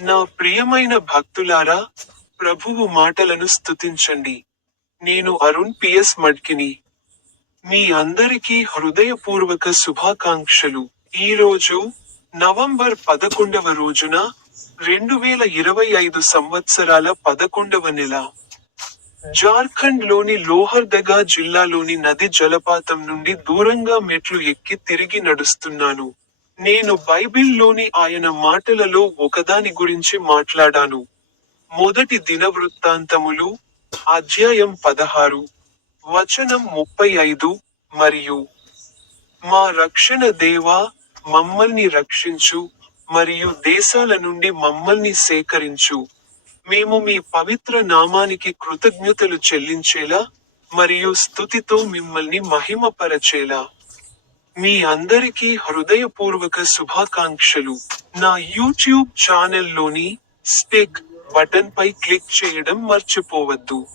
నా ప్రియమైన భక్తులారా ప్రభువు మాటలను స్తుతించండి. నేను అరుణ్ పిఎస్ మడ్కిని. మీ అందరికీ హృదయపూర్వక శుభాకాంక్షలు. ఈరోజు నవంబర్ పదకొండవ రోజున రెండు వేల ఇరవై ఐదు సంవత్సరాల పదకొండవ నెల. జార్ఖండ్లోని లోహర్దగా జిల్లాలోని నది జలపాతం నుండి దూరంగా మెట్లు ఎక్కి తిరిగి నడుస్తున్నాను. నేను బైబిల్లోని ఆయన మాటలలో ఒకదాని గురించి మాట్లాడాను. మొదటి దినవృత్తాంతములు అధ్యాయం పదహారు వచనం ముప్పై ఐదు మరియు మా రక్షణ దేవా మమ్మల్ని రక్షించు మరియు దేశాల నుండి మమ్మల్ని సేకరించు. మేము మీ పవిత్ర నామానికి కృతజ్ఞతలు చెల్లించేలా మరియు స్థుతితో మిమ్మల్ని మహిమపరచేలా. మీ అందరికీ హృదయపూర్వక శుభాకాంక్షలు. నా యూట్యూబ్ ఛానల్లోని స్టిక్ బటన్ పై క్లిక్ చేయడం మర్చిపోవద్దు.